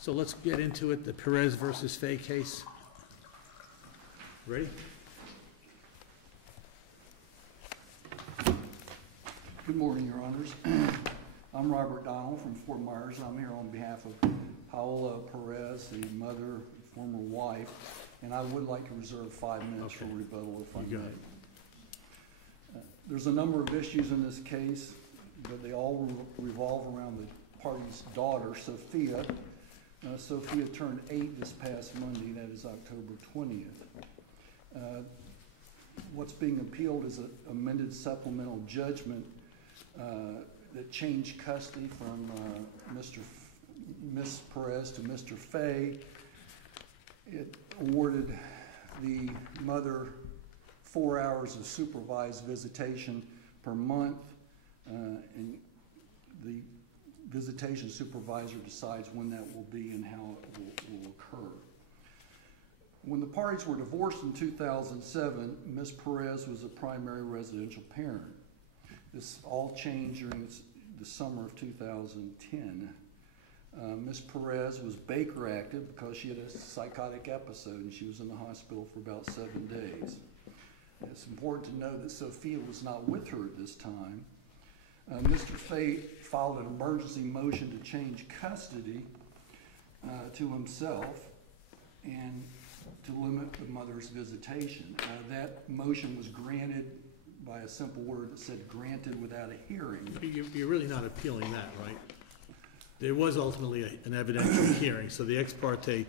So let's get into it, the Perez versus Fay case. Ready? Good morning, Your Honors. I'm Robert Donald from Fort Myers. I'm here on behalf of Paula Perez, the mother, former wife, and I would like to reserve 5 minutes for rebuttal if I may. There's a number of issues in this case, but they all revolve around the party's daughter, Sophia. Sophia turned 8 this past Monday, that is October 20th. What's being appealed is an amended supplemental judgment that changed custody from Miss Perez to Mr. Fay. It awarded the mother 4 hours of supervised visitation per month, and the visitation supervisor decides when that will be and how it will occur. When the parties were divorced in 2007, Ms. Perez was a primary residential parent. This all changed during the summer of 2010. Ms. Perez was Baker active because she had a psychotic episode and she was in the hospital for about 7 days. It's important to know that Sophia was not with her at this time. Mr. Fay filed an emergency motion to change custody to himself and to limit the mother's visitation. That motion was granted by a simple word that said granted without a hearing. You're really not appealing that, right? There was ultimately an evidentiary hearing, so the ex parte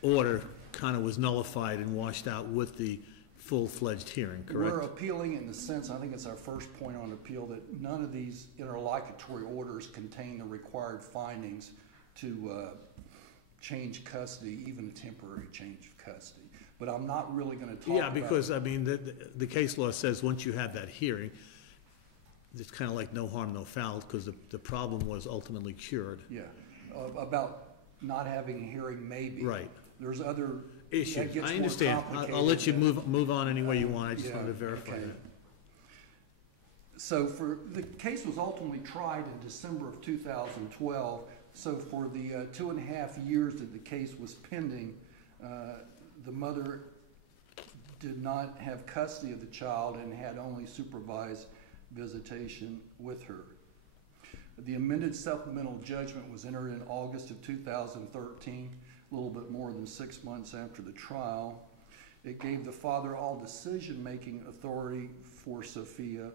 order kind of was nullified and washed out with the full-fledged hearing, correct? We're appealing in the sense, I think it's our first point on appeal, that none of these interlocutory orders contain the required findings to change custody, even a temporary change of custody. But I'm not really going to talk about... Yeah, because, I mean, the case law says once you have that hearing, it's kind of like no harm, no foul, because the problem was ultimately cured. Yeah, about not having a hearing, maybe. Right. There's other issues. I understand. I'll let you move on any way you want. I just wanted to verify that. So the case was ultimately tried in December of 2012. So for the 2.5 years that the case was pending, the mother did not have custody of the child and had only supervised visitation with her. The amended supplemental judgment was entered in August of 2013, a little bit more than 6 months after the trial. It gave the father all decision-making authority for Sophia,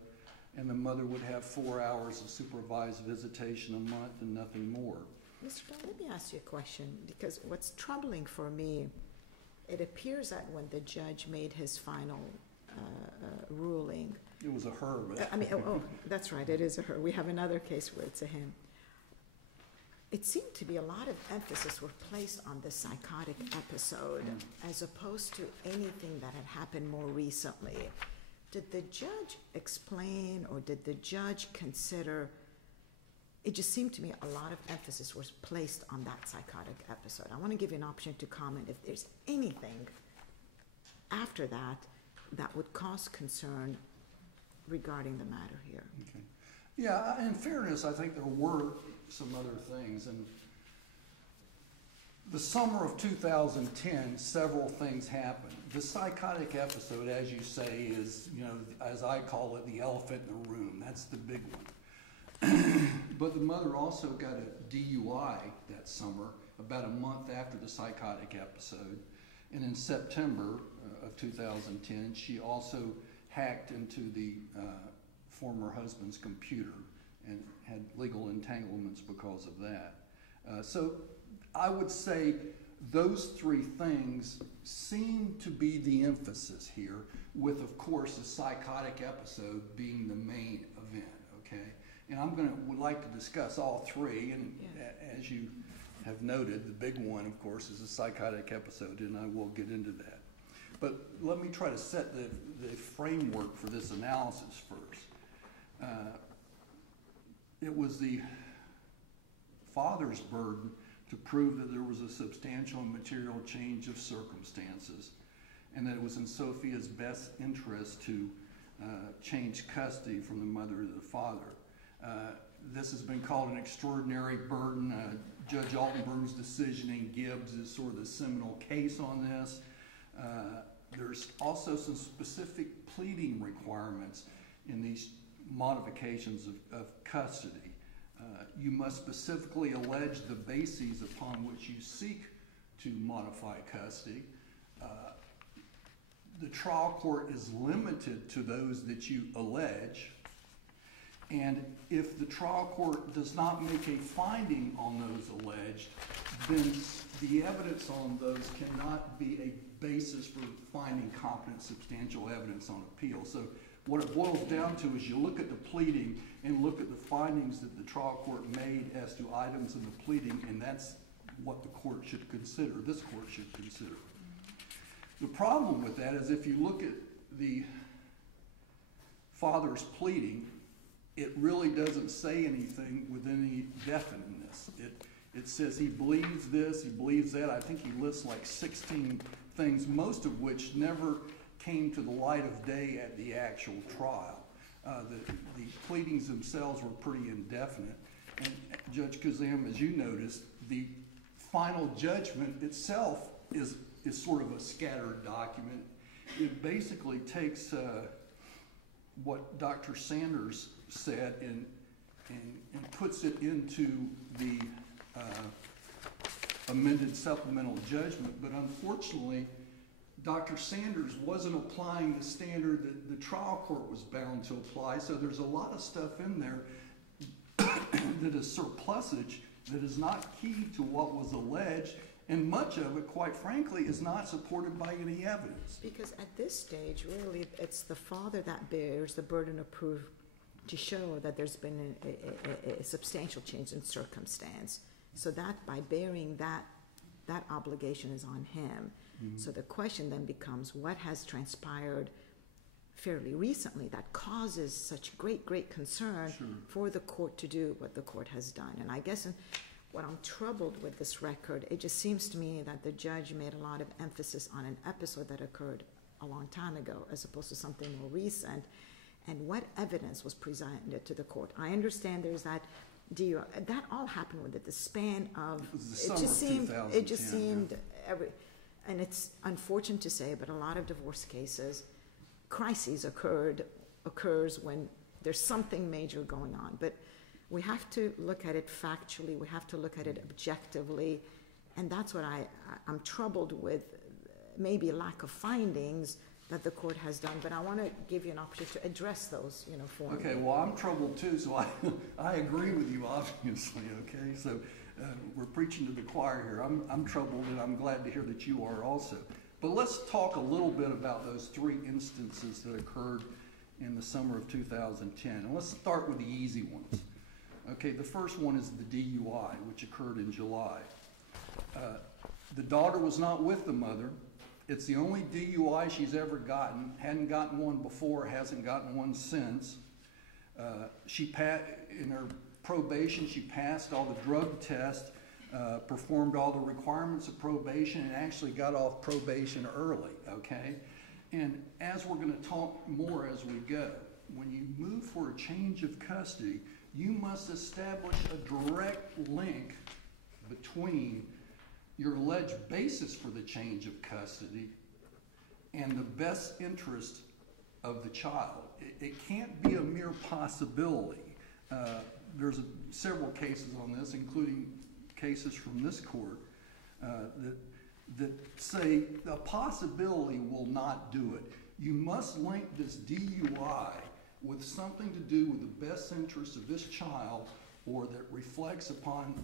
and the mother would have 4 hours of supervised visitation a month and nothing more. Mr. Brown, let me ask you a question, because what's troubling for me, it appears that when the judge made his final ruling... It was a her. I mean, that's right, it is a her. We have another case where it's a him. It seemed to be a lot of emphasis were placed on the psychotic episode as opposed to anything that had happened more recently. Did the judge explain, or did the judge consider... It just seemed to me a lot of emphasis was placed on that psychotic episode. I want to give you an option to comment if there's anything after that that would cause concern regarding the matter here. Okay. Yeah, in fairness, I think there were some other things. And the summer of 2010, several things happened. The psychotic episode, as you say, is, you know, as I call it, the elephant in the room. That's the big one. But the mother also got a DUI that summer, about a month after the psychotic episode. And in September of 2010, she also hacked into the former husband's computer and had legal entanglements because of that. So I would say those three things seem to be the emphasis here, with, of course, the psychotic episode being the main event, okay? And would like to discuss all three, and as you have noted, the big one, of course, is the psychotic episode, and I will get into that. But let me try to set the framework for this analysis first. It was the father's burden to prove that there was a substantial and material change of circumstances, and that it was in Sophia's best interest to change custody from the mother to the father. This has been called an extraordinary burden. Judge Altenbrug's decision in Gibbs is sort of the seminal case on this. There's also some specific pleading requirements in these modifications of custody. You must specifically allege the bases upon which you seek to modify custody. The trial court is limited to those that you allege, and if the trial court does not make a finding on those alleged, then the evidence on those cannot be a basis for finding competent substantial evidence on appeal. So what it boils down to is you look at the pleading and look at the findings that the trial court made as to items in the pleading, and that's what the court should consider, this court should consider. The problem with that is if you look at the father's pleading, it really doesn't say anything with any definiteness. It says he believes this, he believes that. I think he lists like 16 things, most of which never came to the light of day at the actual trial. The pleadings themselves were pretty indefinite. And Judge Kazam, as you noticed, the final judgment itself is sort of a scattered document. It basically takes what Dr. Sanders said and puts it into the amended supplemental judgment, but unfortunately Dr. Sanders wasn't applying the standard that the trial court was bound to apply, so there's a lot of stuff in there that is surplusage, that is not key to what was alleged, and much of it, quite frankly, is not supported by any evidence. Because at this stage, really, it's the father that bears the burden of proof to show that there's been a substantial change in circumstance. So that by bearing that obligation is on him. Mm-hmm. So the question then becomes, what has transpired fairly recently that causes such great concern for the court to do what the court has done? And I guess what I'm troubled with this record, it just seems to me that the judge made a lot of emphasis on an episode that occurred a long time ago as opposed to something more recent. And what evidence was presented to the court? I understand there's that DUI. That all happened within the span of, it just seemed and it's unfortunate to say, but a lot of divorce cases, crises occurs when there's something major going on. But we have to look at it factually, we have to look at it objectively, and that's what I'm troubled with, maybe a lack of findings that the court has done, but I want to give you an opportunity to address those, for me. Okay, well, I'm troubled too, so I agree with you, obviously, okay? So we're preaching to the choir here. I'm troubled, and I'm glad to hear that you are also. But let's talk a little bit about those three instances that occurred in the summer of 2010. And let's start with the easy ones. Okay, the first one is the DUI, which occurred in July. The daughter was not with the mother. It's the only DUI she's ever gotten. Hadn't gotten one before, hasn't gotten one since. In her probation, she passed all the drug tests, performed all the requirements of probation, and actually got off probation early, okay? And as we're going to talk more as we go, when you move for a change of custody, you must establish a direct link between your alleged basis for the change of custody and the best interest of the child. It can't be a mere possibility. There's several cases on this, including cases from this court, that say the possibility will not do it. You must link this DUI with something to do with the best interest of this child, or that reflects upon,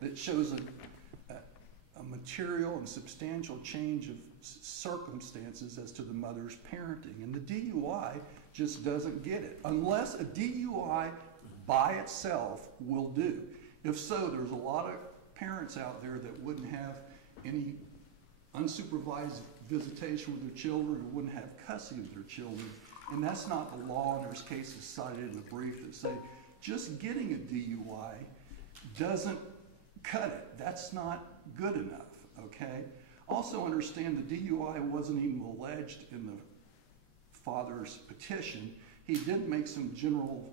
that shows a material and substantial change of circumstances as to the mother's parenting. And the DUI just doesn't get it, unless a DUI by itself will do. If so, there's a lot of parents out there that wouldn't have any unsupervised visitation with their children, or wouldn't have custody of their children. And that's not the law, and there's cases cited in the brief that say just getting a DUI doesn't cut it. That's not good enough, okay? Also understand the DUI wasn't even alleged in the father's petition. He did make some general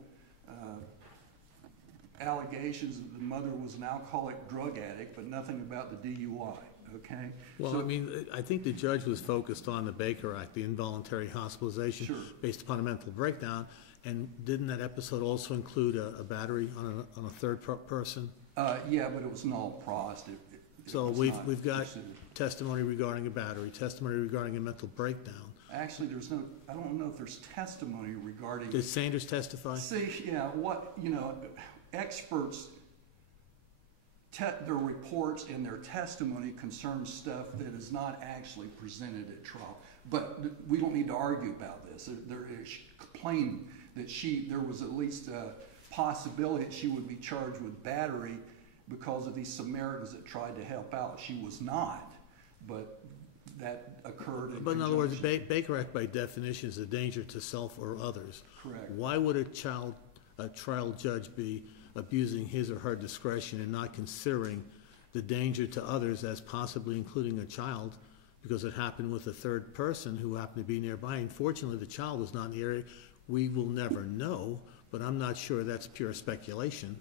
allegations that the mother was an alcoholic drug addict, but nothing about the DUI, okay? Well, So- I mean, I think the judge was focused on the Baker Act, the involuntary hospitalization Sure. based upon a mental breakdown, and didn't that episode also include a battery on a third person? Yeah, but it was null pros. So was we've not got considered. testimony regarding a battery, testimony regarding a mental breakdown. Actually, I don't know if there's testimony regarding. Did Sanders testify? See, yeah, experts, their reports and their testimony concerns stuff that is not actually presented at trial. But we don't need to argue about this. There is claim that there was at least a possibility that she would be charged with battery because of these Samaritans that tried to help out. She was not, but that occurred in But in other words, conjunction. Baker Act by definition is a danger to self or others. Correct. Why would a trial judge be abusing his or her discretion and not considering the danger to others as possibly including a child because it happened with a third person who happened to be nearby? Unfortunately, the child was not in the area. We will never know, but I'm not sure that's pure speculation.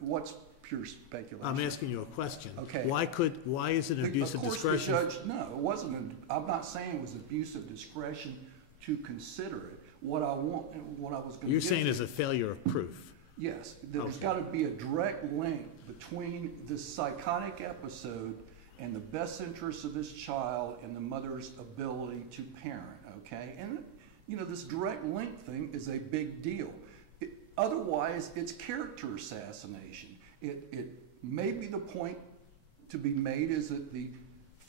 What's pure speculation? I'm asking you a question. Okay. Why is it an abuse of discretion? Of course, the judge, no, it wasn't. I'm not saying it was abuse of discretion to consider it. What I was going to. You're saying there's a failure of proof. Yes, there's Okay. got to be a direct link between this psychotic episode and the best interests of this child and the mother's ability to parent. Okay, and this direct link thing is a big deal. Otherwise, it's character assassination. It may be the point to be made is that the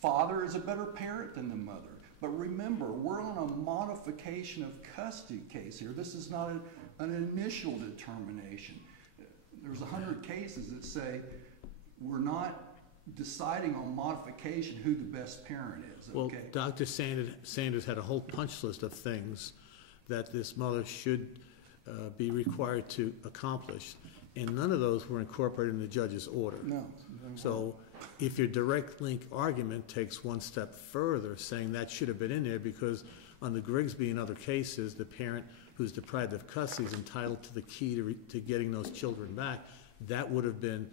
father is a better parent than the mother. But remember, we're on a modification of custody case here. This is not an initial determination. There's 100 cases that say we're not deciding on modification who the best parent is. Well, Okay? Dr. Sanders had a whole punch list of things that this mother should be required to accomplish, and none of those were incorporated in the judge's order. No. So if your direct link argument takes one step further, saying that should have been in there because under Grigsby and other cases, the parent who's deprived of custody is entitled to the key to getting those children back, that would have been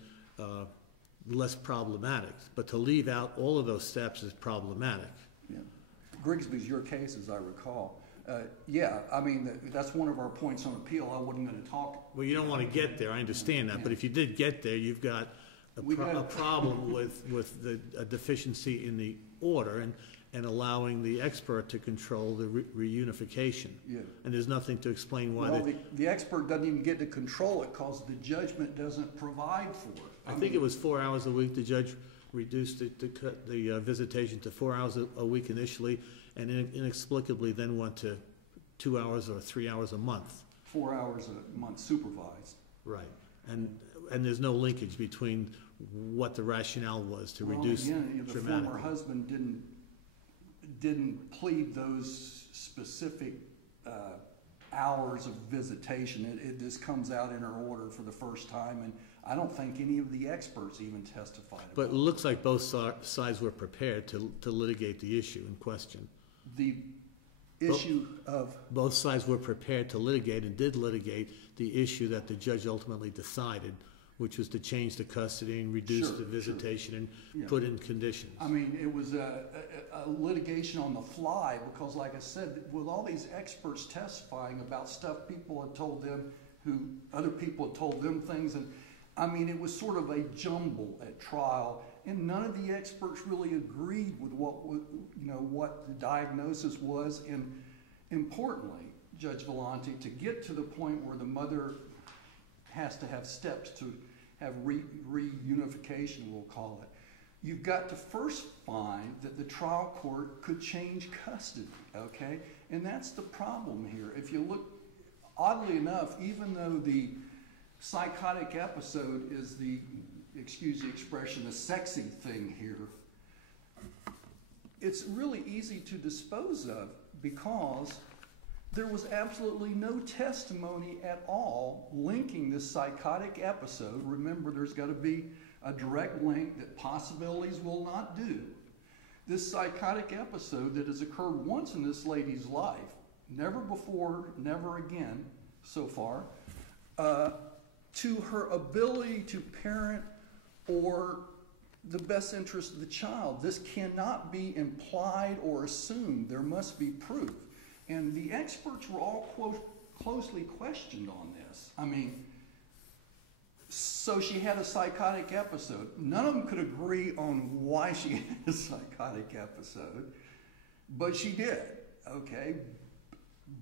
less problematic. But to leave out all of those steps is problematic. Yeah. Grigsby's your case, as I recall. Yeah, I mean, that's one of our points on appeal. I wasn't going to talk. Well, you don't want to get there, I understand that, but Yeah. if you did get there, you've got a problem with a deficiency in the order and allowing the expert to control the reunification. Yeah. And there's nothing to explain why. Well, the expert doesn't even get to control it because the judgment doesn't provide for it. I think it was 4 hours a week. The judge reduced the visitation to 4 hours a week initially, and inexplicably then went to 2 hours or 3 hours a month. 4 hours a month supervised. Right. And there's no linkage between what the rationale was to reduce Again, the dramatically. former husband didn't plead those specific hours of visitation. This comes out in her order for the first time, and I don't think any of the experts even testified But about it looks like both sides were prepared to litigate the issue in question. the issue of. Both sides were prepared to litigate and did litigate the issue that the judge ultimately decided, which was to change the custody and reduce Sure, the visitation and Yeah. put in conditions. I mean, it was a litigation on the fly because, like I said, with all these experts testifying about stuff people had told them, other people had told them things, and I mean, it was sort of a jumble at trial, and none of the experts really agreed with what the diagnosis was, and importantly, Judge Vellante, to get to the point where the mother has to have steps to have reunification, we'll call it. You've got to first find that the trial court could change custody, okay? And that's the problem here. If you look, oddly enough, even though the psychotic episode is excuse the expression, the sexy thing here, it's really easy to dispose of because there was absolutely no testimony at all linking this psychotic episode. Remember, there's got to be a direct link that possibilities will not do. This psychotic episode that has occurred once in this lady's life, never before, never again so far, to her ability to parent or the best interest of the child. This cannot be implied or assumed. There must be proof. And the experts were all closely questioned on this. I mean, so she had a psychotic episode. None of them could agree on why she had a psychotic episode, but she did, okay?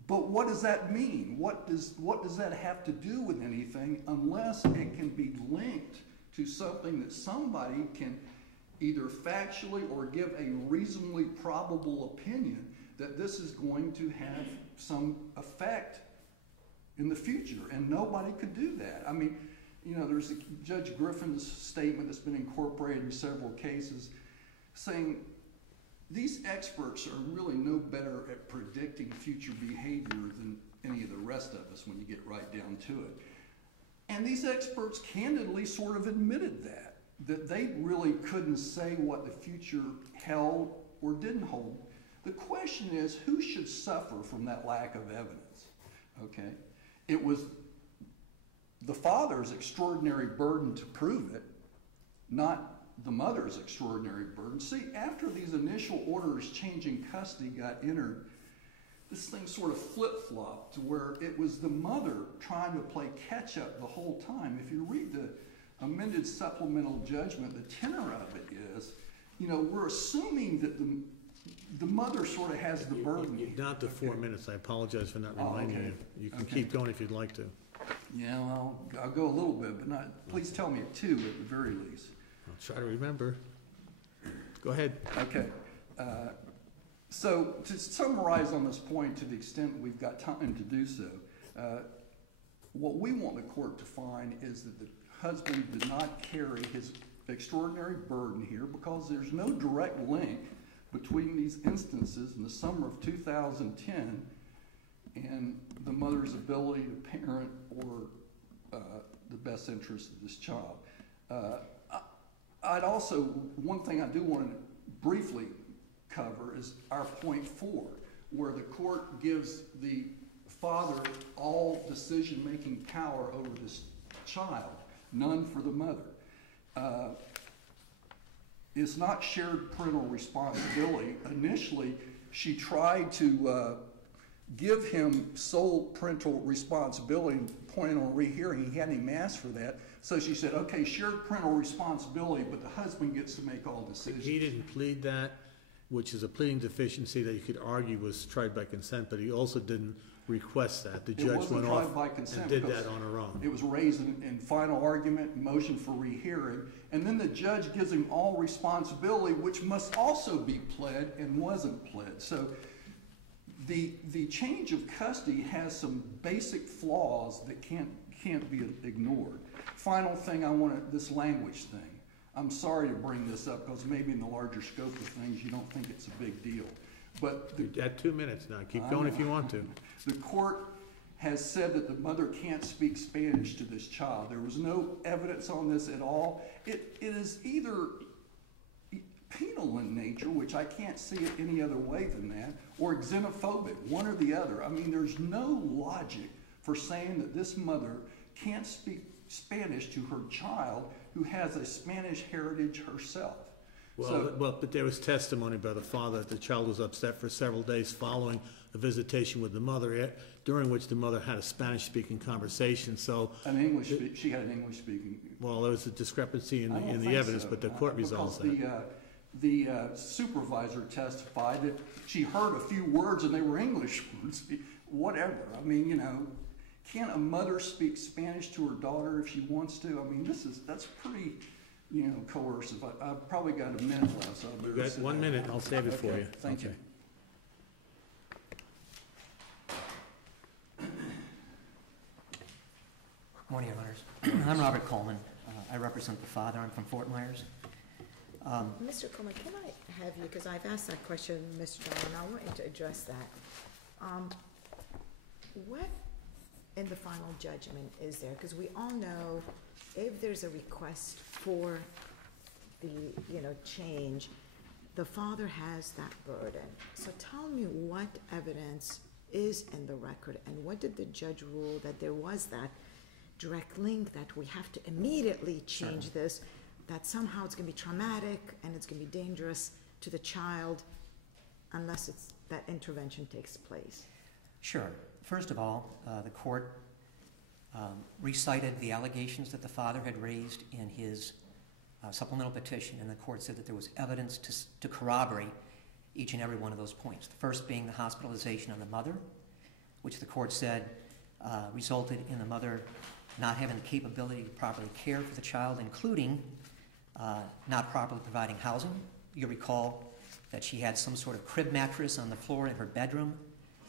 But what does that mean? What does that have to do with anything unless it can be linked to something that somebody can either factually or give a reasonably probable opinion that this is going to have some effect in the future, and nobody could do that. I mean, you know, there's Judge Griffin's statement that's been incorporated in several cases saying these experts are really no better at predicting future behavior than any of the rest of us when you get right down to it. And these experts candidly sort of admitted that they really couldn't say what the future held or didn't hold. The question is, who should suffer from that lack of evidence? Okay? It was the father's extraordinary burden to prove it, not the mother's extraordinary burden. See, after these initial orders changing custody got entered, this thing sort of flip-flopped to where it was the mother trying to play catch-up the whole time. If you read the amended supplemental judgment, the tenor of it is, you know, we're assuming that the mother sort of has the burden. You're down to 4 minutes. I apologize for not reminding you. You can keep going if you'd like to. Yeah, well, I'll go a little bit, but not. Please tell me at 2 at the very least. I'll try to remember. Go ahead. Okay. So to summarize on this point, to the extent we've got time to do so, what we want the court to find is that the husband did not carry his extraordinary burden here because there's no direct link between these instances in the summer of 2010 and the mother's ability to parent or the best interest of this child. I'd also, one thing I do want to briefly cover is our point 4, where the court gives the father all decision-making power over this child, none for the mother. It's not shared parental responsibility. Initially, she tried to give him sole parental responsibility, pointing on rehearing. He hadn't even asked for that. So she said, okay, shared parental responsibility, but the husband gets to make all decisions. He didn't plead that, which is a pleading deficiency that you could argue was tried by consent, but he also didn't request that. The judge went off and did that on her own. It was raised in final argument, motion for rehearing, and then the judge gives him all responsibility, which must also be pled and wasn't pled. So the change of custody has some basic flaws that can't be ignored. Final thing I want this language thing. I'm sorry to bring this up because maybe in the larger scope of things you don't think it's a big deal. But you're at 2 minutes now. Keep going if you want to. The court has said that the mother can't speak Spanish to this child. There was no evidence on this at all. It is either penal in nature, which I can't see it any other way than that, or xenophobic, one or the other. I mean, there's no logic for saying that this mother can't speak Spanish to her child who has a Spanish heritage herself. Well, but there was testimony by the father that the child was upset for several days following a visitation with the mother, during which the mother had a Spanish-speaking conversation. So she had an English-speaking. Well, there was a discrepancy in the evidence, but the court resolves that. The supervisor testified that she heard a few words and they were English words. Whatever. I mean, you know, can't a mother speak Spanish to her daughter if she wants to? I mean, that's pretty, you know, coercive. I've probably got a minute left, so I'll You've got 1 minute. I'll save it for you. Thank you. Morning, Your Honors. I'm Robert Coleman. I represent the father. I'm from Fort Myers. Mr. Coleman, can I have you, because I've asked that question, Mr. John, and I want you to address that. What in the final judgment is there? Because we all know if there's a request for the, you know, change, the father has that burden. So tell me what evidence is in the record and what did the judge rule that there was that direct link that we have to immediately change this, that somehow it's going to be traumatic and it's going to be dangerous to the child unless that intervention takes place? Sure. First of all, the court recited the allegations that the father had raised in his supplemental petition, and the court said that there was evidence to corroborate each and every one of those points. The first being the hospitalization of the mother, which the court said resulted in the mother not having the capability to properly care for the child, including not properly providing housing. You recall that she had some sort of crib mattress on the floor in her bedroom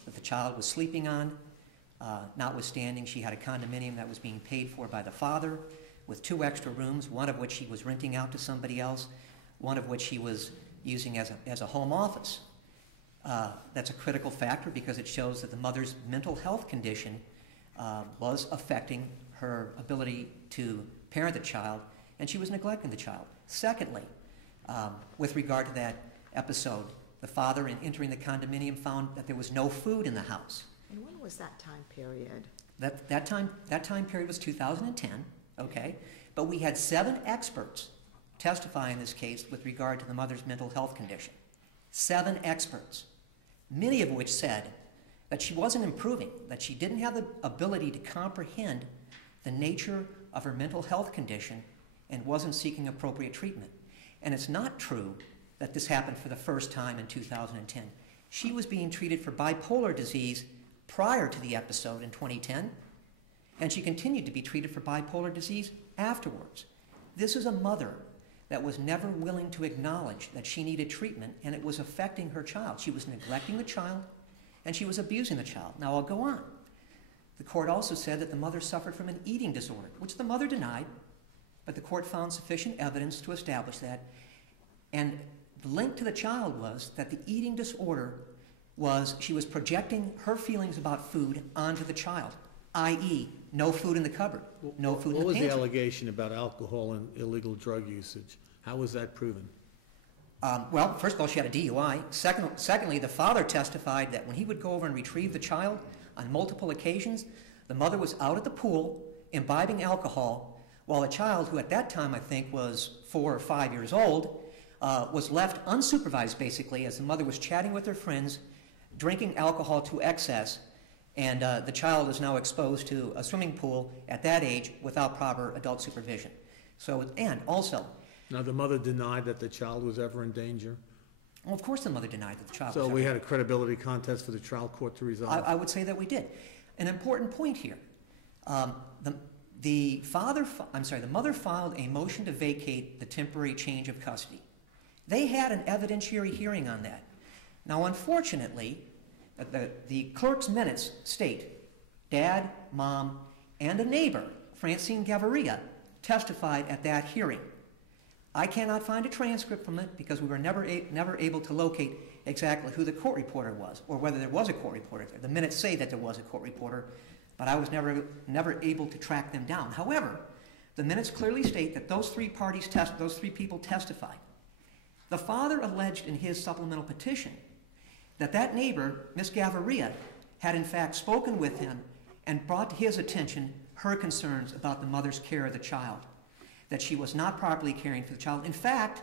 that the child was sleeping on. Notwithstanding, she had a condominium that was being paid for by the father with 2 extra rooms, one of which he was renting out to somebody else, one of which he was using as a home office. That's a critical factor because it shows that the mother's mental health condition was affecting her ability to parent the child, and she was neglecting the child. Secondly, with regard to that episode, the father, in entering the condominium, found that there was no food in the house. And when was that time period? That time period was 2010, okay? But we had 7 experts testify in this case with regard to the mother's mental health condition. 7 experts, many of which said that she wasn't improving, that she didn't have the ability to comprehend the nature of her mental health condition and wasn't seeking appropriate treatment. And it's not true that this happened for the first time in 2010. She was being treated for bipolar disease prior to the episode in 2010, and she continued to be treated for bipolar disease afterwards. This is a mother that was never willing to acknowledge that she needed treatment, and it was affecting her child. She was neglecting the child, and she was abusing the child. Now, I'll go on. The court also said that the mother suffered from an eating disorder, which the mother denied, but the court found sufficient evidence to establish that. And the link to the child was that the eating disorder was she was projecting her feelings about food onto the child, i.e., no food in the cupboard, no food in the pantry. What was the allegation about alcohol and illegal drug usage? How was that proven? Well, first of all, she had a DUI. Secondly, the father testified that when he would go over and retrieve the child on multiple occasions, the mother was out at the pool imbibing alcohol, while the child, who at that time I think was 4 or 5 years old, was left unsupervised basically as the mother was chatting with her friends, drinking alcohol to excess, and the child is now exposed to a swimming pool at that age without proper adult supervision. So, and also... Now, the mother denied that the child was ever in danger? Well, of course the mother denied that the child was So ever we had a credibility contest for the trial court to resolve? I would say that we did. An important point here. The mother filed a motion to vacate the temporary change of custody. They had an evidentiary hearing on that. Now, unfortunately, the clerk's minutes state Dad, Mom, and a neighbor, Francine Gaviria, testified at that hearing. I cannot find a transcript from it because we were never able to locate exactly who the court reporter was or whether there was a court reporter there. The minutes say that there was a court reporter, but I was never able to track them down. However, the minutes clearly state that those three people testified. The father alleged in his supplemental petition that neighbor, Miss Gaviria, had in fact spoken with him and brought to his attention her concerns about the mother's care of the child, that she was not properly caring for the child. In fact,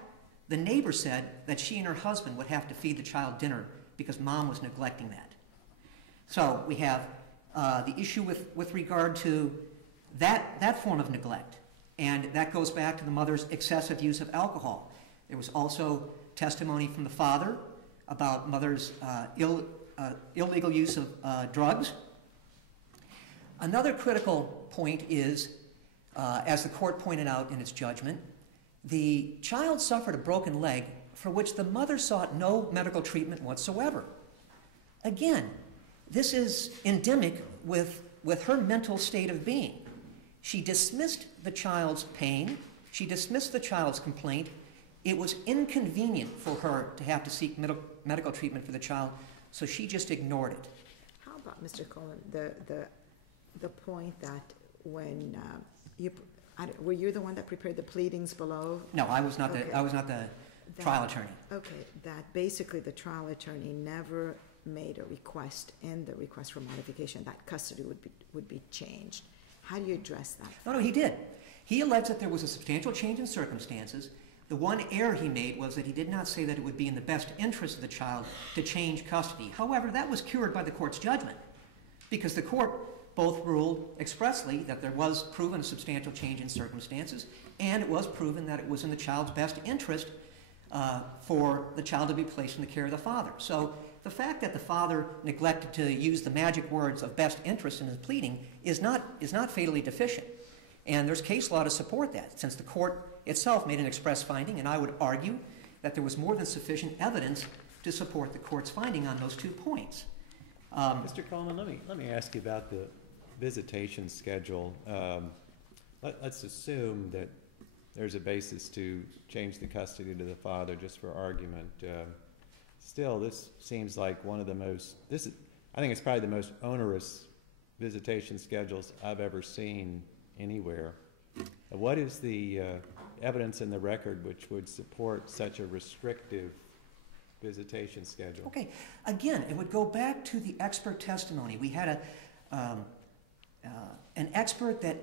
the neighbor said that she and her husband would have to feed the child dinner because Mom was neglecting that. So we have the issue with regard to that form of neglect, and that goes back to the mother's excessive use of alcohol. There was also testimony from the father about mother's illegal use of drugs. Another critical point is, as the court pointed out in its judgment, the child suffered a broken leg for which the mother sought no medical treatment whatsoever. Again, this is endemic with her mental state of being. She dismissed the child's pain. She dismissed the child's complaint. It was inconvenient for her to have to seek medical treatment for the child, so she just ignored it. How about, Mr. Cohen, the point that when were you the one that prepared the pleadings below? No, I was not. Okay. I was not the trial attorney. Okay, that basically the trial attorney never made a request in the request for modification that custody would be changed. How do you address that? No, he did. He alleged that there was a substantial change in circumstances. The one error he made was that he did not say that it would be in the best interest of the child to change custody. However, that was cured by the court's judgment, because the court both ruled expressly that there was proven a substantial change in circumstances, and it was proven that it was in the child's best interest for the child to be placed in the care of the father. So the fact that the father neglected to use the magic words of best interest in his pleading is not fatally deficient. And there's case law to support that, since the court itself made an express finding, and I would argue that there was more than sufficient evidence to support the court's finding on those 2 points. Mr. Coleman, let me ask you about the visitation schedule. Let's assume that there's a basis to change the custody to the father, just for argument. Still, this seems like one of the most, I think it's probably the most onerous visitation schedules I've ever seen anywhere. What is the evidence in the record which would support such a restrictive visitation schedule? Okay, again, it would go back to the expert testimony. We had an expert that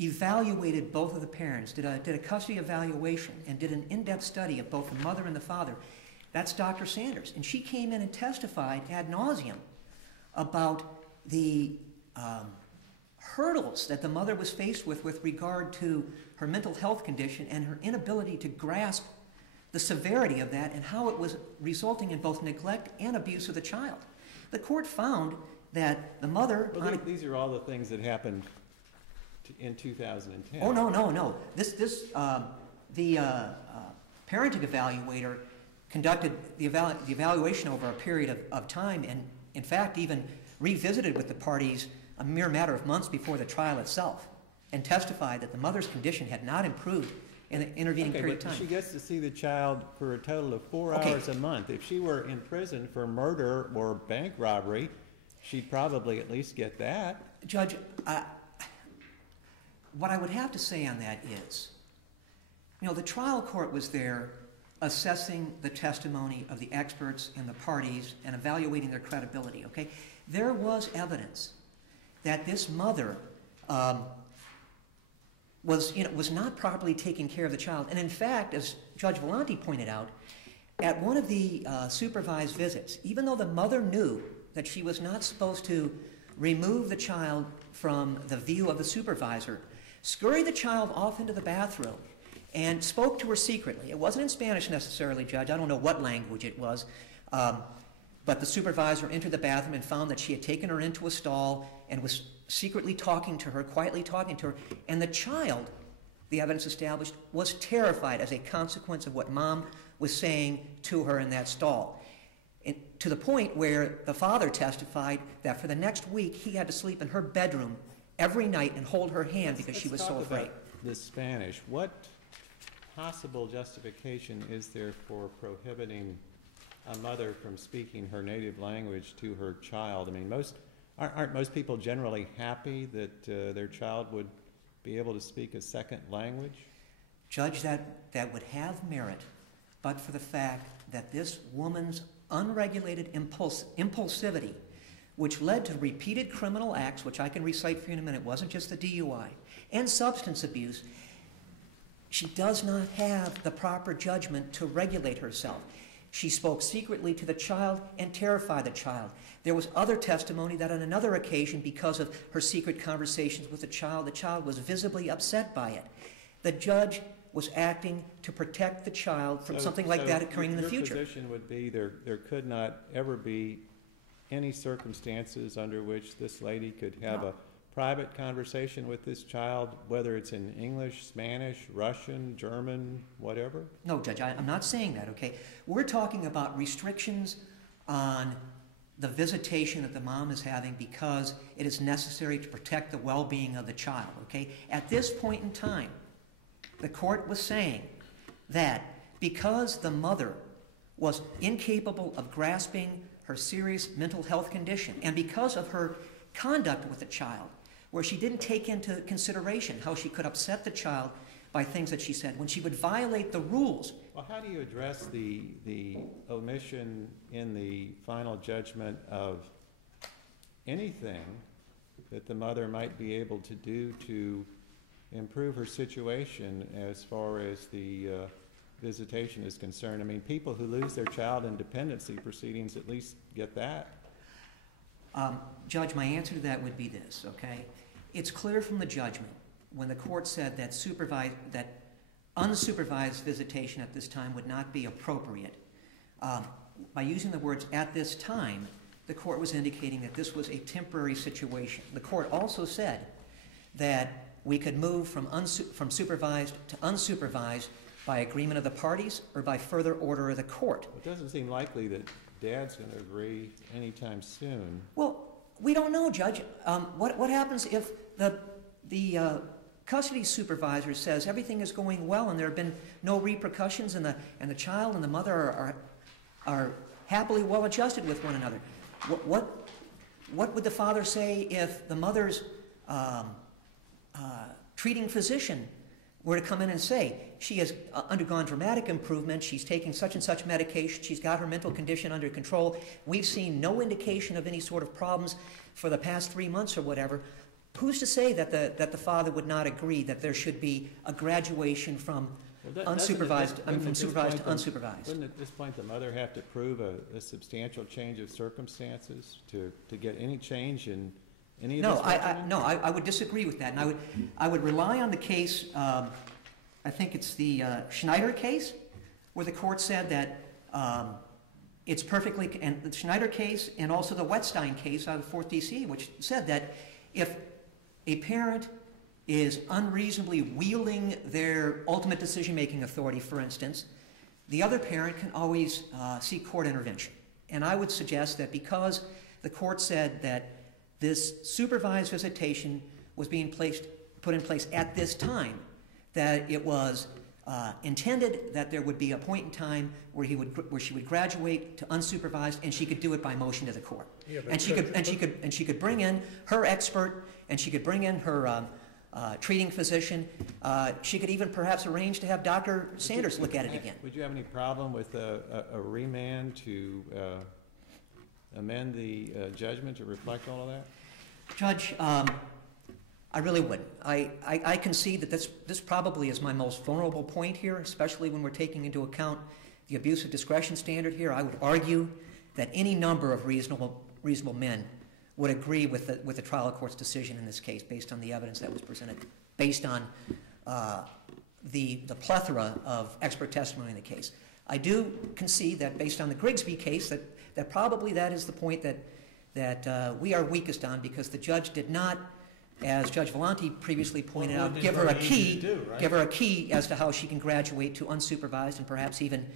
evaluated both of the parents, did a custody evaluation, and did an in-depth study of both the mother and the father. That's Dr. Sanders, and she came in and testified ad nauseum about the hurdles that the mother was faced with regard to her mental health condition and her inability to grasp the severity of that and how it was resulting in both neglect and abuse of the child. The court found that the mother... Well, these are all the things that happened in 2010. Oh, no. The parenting evaluator conducted the evaluation over a period of time, and in fact even revisited with the parties a mere matter of months before the trial itself, and testified that the mother's condition had not improved in the intervening period of time. She gets to see the child for a total of 4 hours a month. If she were in prison for murder or bank robbery, she'd probably at least get that. Judge, what I would have to say on that is, the trial court was there assessing the testimony of the experts and the parties and evaluating their credibility, okay? There was evidence that this mother was not properly taking care of the child. And in fact, as Judge Volante pointed out, at one of the supervised visits, even though the mother knew that she was not supposed to remove the child from the view of the supervisor, scurried the child off into the bathroom and spoke to her secretly. It wasn't in Spanish necessarily, Judge. I don't know what language it was. But the supervisor entered the bathroom and found that she had taken her into a stall and was secretly talking to her, quietly talking to her. And the child, the evidence established, was terrified as a consequence of what Mom was saying to her in that stall. And to the point where the father testified that for the next week he had to sleep in her bedroom every night and hold her hand because she was so afraid. Let's talk about the Spanish. What possible justification is there for prohibiting a mother from speaking her native language to her child? I mean, aren't most people generally happy that their child would be able to speak a second language? Judge, that would have merit, but for the fact that this woman's unregulated impulsivity, which led to repeated criminal acts, which I can recite for you in a minute, it wasn't just the DUI, and substance abuse, she does not have the proper judgment to regulate herself. She spoke secretly to the child and terrified the child. There was other testimony that on another occasion, because of her secret conversations with the child was visibly upset by it. The judge was acting to protect the child from something like that occurring in the future. Your position would be there could not ever be any circumstances under which this lady could have a private conversation with this child, whether it's in English, Spanish, Russian, German, whatever? No, Judge, I'm not saying that, okay? We're talking about restrictions on the visitation that the mom is having because it is necessary to protect the well-being of the child, okay? At this point in time, the court was saying that because the mother was incapable of grasping her serious mental health condition and because of her conduct with the child, where she didn't take into consideration how she could upset the child by things that she said, when she would violate the rules. Well, how do you address the omission in the final judgment of anything that the mother might be able to do to improve her situation as far as the visitation is concerned? I mean, people who lose their child in dependency proceedings at least get that. Judge, my answer to that would be this, okay? It's clear from the judgment when the court said that unsupervised visitation at this time would not be appropriate. By using the words "at this time," the court was indicating that this was a temporary situation. The court also said that we could move from supervised to unsupervised by agreement of the parties or by further order of the court. It doesn't seem likely that Dad's going to agree anytime soon. Well, we don't know, Judge. What happens if the custody supervisor says everything is going well and there have been no repercussions, and the child and the mother are happily well adjusted with one another? What would the father say if the mother's treating physician were to come in and say, she has undergone dramatic improvement, she's taking such and such medication, she's got her mental condition under control, we've seen no indication of any sort of problems for the past 3 months or whatever? Who's to say that the father would not agree that there should be a graduation from supervised to unsupervised? Wouldn't at this point the mother have to prove a substantial change of circumstances to get any change in any of this? I would disagree with that, and I would rely on the case. I think it's the Schneider case, where the court said that it's perfectly, and the Schneider case and also the Wettstein case out of the 4th DC, which said that if a parent is unreasonably wielding their ultimate decision-making authority, for instance, the other parent can always seek court intervention. And I would suggest that because the court said that this supervised visitation was being put in place at this time, that it was intended that there would be a point in time where she would graduate to unsupervised, and she could do it by motion to the court. Yeah, and she could bring in her expert, and she could bring in her treating physician. She could even perhaps arrange to have Dr. Sanders look at it again. Would you have any problem with a remand to amend the judgment to reflect all of that? Judge, I really wouldn't. I concede that this probably is my most vulnerable point here, especially when we're taking into account the abuse of discretion standard here. I would argue that any number of reasonable men would agree with the trial court's decision in this case, based on the evidence that was presented, based on the plethora of expert testimony in the case. I do concede that based on the Grigsby case, that probably that is the point that we are weakest on, because the judge did not, as Judge Volante previously pointed out, give her a key as to how she can graduate to unsupervised and perhaps even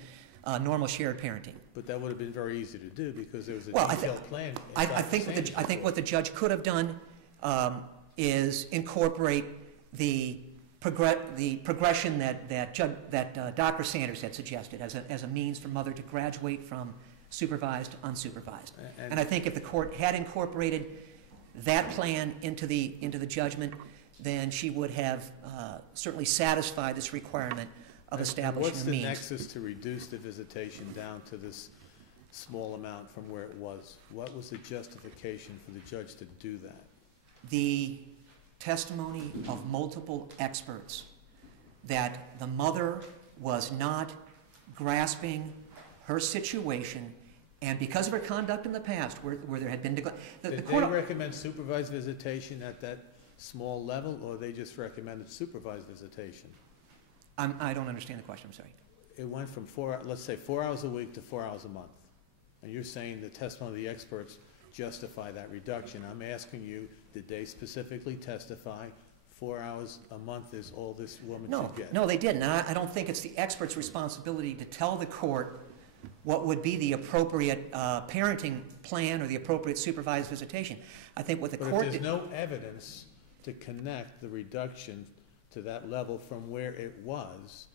normal shared parenting. But that would have been very easy to do because there was a detailed plan. I think what the judge could have done is incorporate the progression that Dr. Sanders had suggested as a means for mother to graduate from supervised to unsupervised. And I think if the court had incorporated that plan into the judgment, then she would have certainly satisfied this requirement of establishing a means. What's the nexus to reduce the visitation down to this small amount from where it was? What was the justification for the judge to do that? The testimony of multiple experts that the mother was not grasping her situation, and because of her conduct in the past, where there had been Did they recommend supervised visitation at that small level, or they just recommended supervised visitation? I don't understand the question. I'm sorry. It went from let's say 4 hours a week to 4 hours a month, and you're saying the testimony of the experts justify that reduction. I'm asking you, did they specifically testify 4 hours a month is all this woman should get? No, they didn't. I don't think it's the expert's responsibility to tell the court what would be the appropriate parenting plan or the appropriate supervised visitation. I think what the court did... But if there's no evidence to connect the reduction to that level from where it was,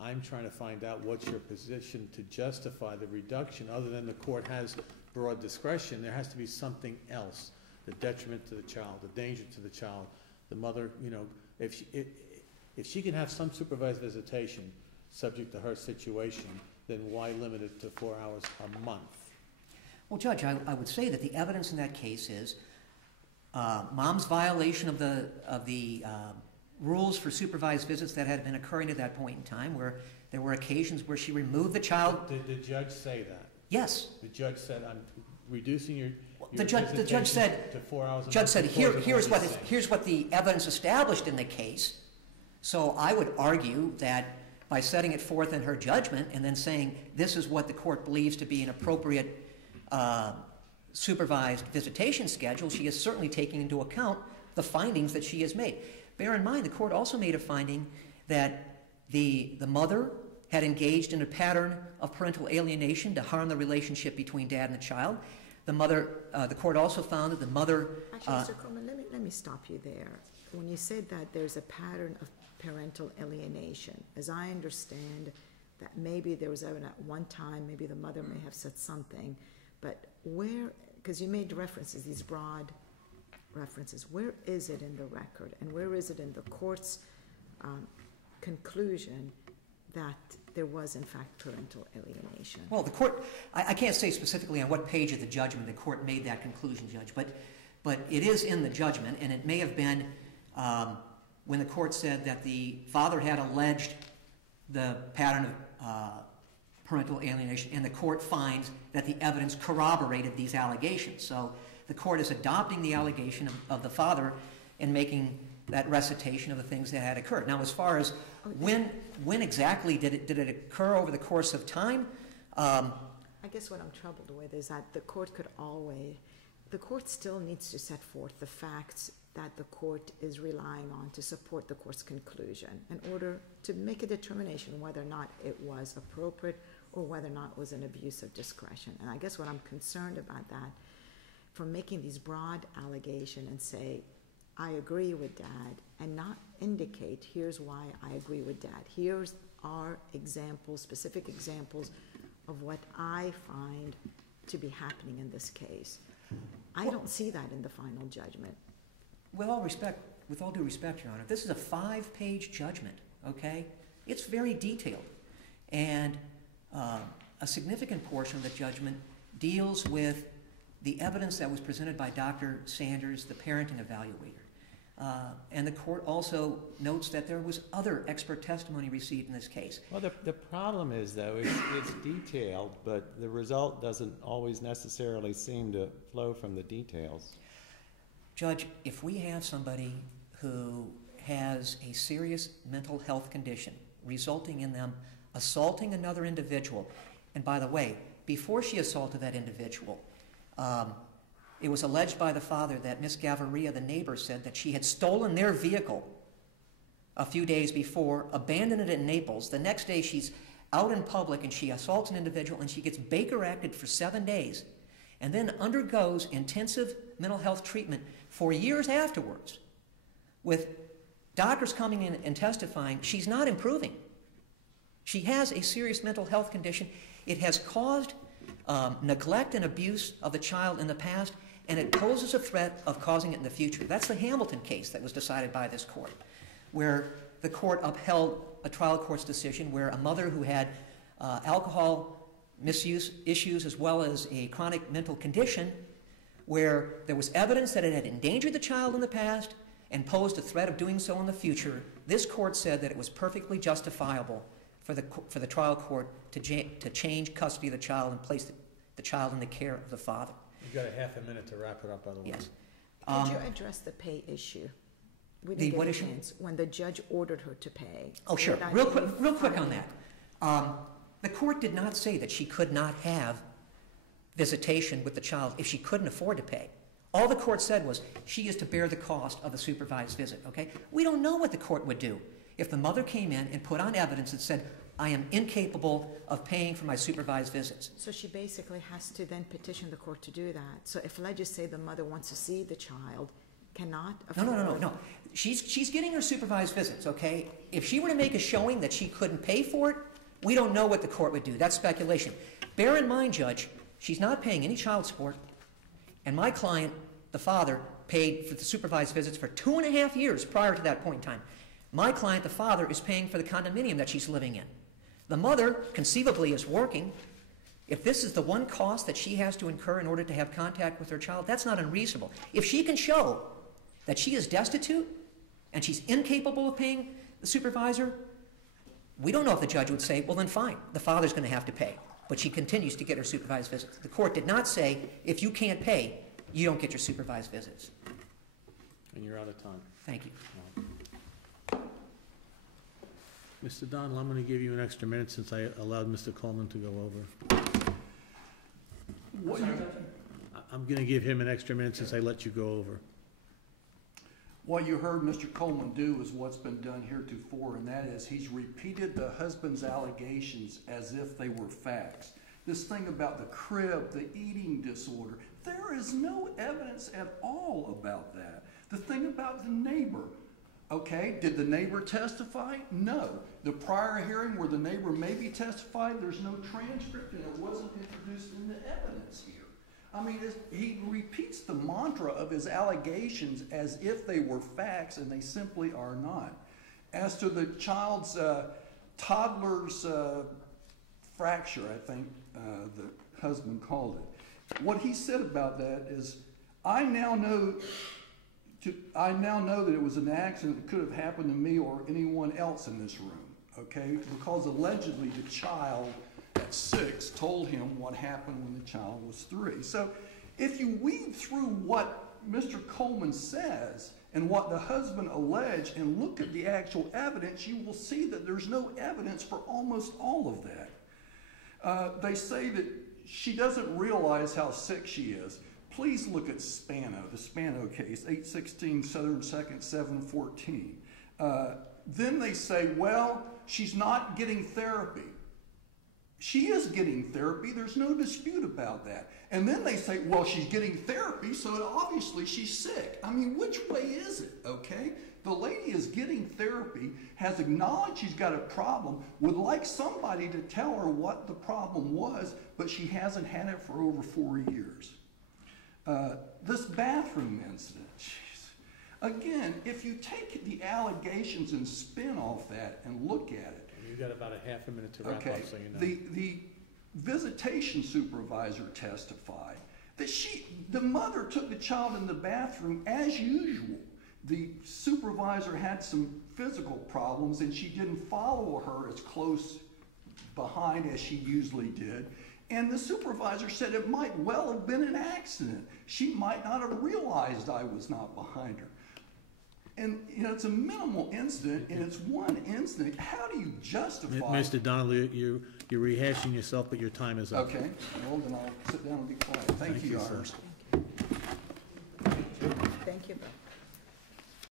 I'm trying to find out what's your position to justify the reduction. Other than the court has broad discretion, there has to be something else. The detriment to the child, the danger to the child, the mother, if she can have some supervised visitation subject to her situation, then why limit it to 4 hours a month? Well, Judge, I would say that the evidence in that case is mom's violation of the rules for supervised visits that had been occurring at that point in time, where there were occasions where she removed the child. Did the judge say that? Yes. The judge said, I'm reducing your The judge said, to 4 hours. Judge said, here's what the evidence established in the case. So I would argue that by setting it forth in her judgment and then saying this is what the court believes to be an appropriate supervised visitation schedule, she is certainly taking into account the findings that she has made. Bear in mind, the court also made a finding that the mother had engaged in a pattern of parental alienation to harm the relationship between dad and the child. The court also found that the mother... Actually, Mr. Coleman, let me stop you there. When you said that there's a pattern of parental alienation, as I understand that maybe there was at one time, maybe the mother may have said something, but where, because you made references, these broad references, where is it in the record and where is it in the court's conclusion that there was in fact parental alienation? Well, the court, I can't say specifically on what page of the judgment the court made that conclusion, Judge, but it is in the judgment, and it may have been when the court said that the father had alleged the pattern of parental alienation, and the court finds that the evidence corroborated these allegations. So the court is adopting the allegation of the father and making that recitation of the things that had occurred. Now, as far as when exactly did it occur over the course of time? I guess what I'm troubled with is that the court still needs to set forth the facts that the court is relying on to support the court's conclusion in order to make a determination whether or not it was appropriate or whether or not it was an abuse of discretion. And I guess what I'm concerned about that, from making these broad allegations and say, I agree with Dad, and not indicate, here's why I agree with Dad. Here's our examples, specific examples of what I find to be happening in this case. I don't see that in the final judgment. With all due respect, Your Honor, this is a 5-page judgment, okay? It's very detailed. And a significant portion of the judgment deals with the evidence that was presented by Dr. Sanders, the parenting evaluator. And the court also notes that there was other expert testimony received in this case. Well, the problem is, though, it's detailed, but the result doesn't always necessarily seem to flow from the details. Judge, if we have somebody who has a serious mental health condition resulting in them assaulting another individual, and by the way, before she assaulted that individual, it was alleged by the father that Miss Gaviria, the neighbor, said that she had stolen their vehicle a few days before, abandoned it in Naples. The next day she's out in public and she assaults an individual and she gets Baker Acted for 7 days and then undergoes intensive mental health treatment for years afterwards, with doctors coming in and testifying she's not improving. She has a serious mental health condition. It has caused neglect and abuse of the child in the past, and it poses a threat of causing it in the future. That's the Hamilton case that was decided by this court, where the court upheld a trial court's decision where a mother who had alcohol misuse issues as well as a chronic mental condition, where there was evidence that it had endangered the child in the past and posed a threat of doing so in the future. This court said that it was perfectly justifiable for the trial court to change custody of the child and place the child in the care of the father. You've got a half a minute to wrap it up, by the way. Yes. Could you address the pay issue? We didn't get a chance. When the judge ordered her to pay. Oh, sure. Real quick on that. The court did not say that she could not have visitation with the child if she couldn't afford to pay. All the court said was she is to bear the cost of the supervised visit, okay? We don't know what the court would do if the mother came in and put on evidence that said, I am incapable of paying for my supervised visits. So she basically has to then petition the court to do that. So if, let's just say, the mother wants to see the child, cannot afford... No. She's getting her supervised visits, okay? If she were to make a showing that she couldn't pay for it, we don't know what the court would do. That's speculation. Bear in mind, Judge, she's not paying any child support, and my client, the father, paid for the supervised visits for 2.5 years prior to that point in time. My client, the father, is paying for the condominium that she's living in. The mother, conceivably, is working, If this is the one cost that she has to incur in order to have contact with her child, that's not unreasonable. If she can show that she is destitute and she's incapable of paying the supervisor, we don't know if the judge would say, well, then fine, the father's going to have to pay. But she continues to get her supervised visits. The court did not say, if you can't pay, you don't get your supervised visits. And you're out of time. Thank you. Mr. Donald, I'm going to give you an extra minute since I allowed Mr. Coleman to go over. I'm going to give him an extra minute since I let you go over. What you heard Mr. Coleman do is what's been done heretofore, and that is he's repeated the husband's allegations as if they were facts. This thing about the crib, the eating disorder, there is no evidence at all about that. The thing about the neighbor, okay, did the neighbor testify? No. The prior hearing where the neighbor maybe testified, there's no transcript and it wasn't introduced in the evidence here. I mean, he repeats the mantra of his allegations as if they were facts, and they simply are not. As to the child's toddler's fracture, I think the husband called it. What he said about that is, I now know that it was an accident that could have happened to me or anyone else in this room, okay? Because allegedly the child at 6 told him what happened when the child was 3. So if you weed through what Mr. Coleman says and what the husband alleged and look at the actual evidence, you will see that there's no evidence for almost all of that. They say that she doesn't realize how sick she is. Please look at Spano, the Spano case, 816 Southern 2nd, 714. Then they say, well, she's not getting therapy. She is getting therapy. There's no dispute about that. And then they say, well, she's getting therapy, so obviously she's sick. I mean, which way is it, okay? The lady is getting therapy, has acknowledged she's got a problem, would like somebody to tell her what the problem was, but she hasn't had it for over 4 years. This bathroom incident, geez. Again, if you take the allegations and spin off that and look at it. You've got about a half a minute to wrap Okay. up, so you know. The visitation supervisor testified that the mother took the child in the bathroom as usual. The supervisor had some physical problems and she didn't follow her as close behind as she usually did. And the supervisor said it might well have been an accident. She might not have realized I was not behind her. And, you know, it's a minimal incident, and it's one incident. How do you justify... Mr. Donnelly, you're rehashing yourself, but your time is up. Okay. Well, then I'll sit down and be quiet. Thank you, Your Honors. Sir.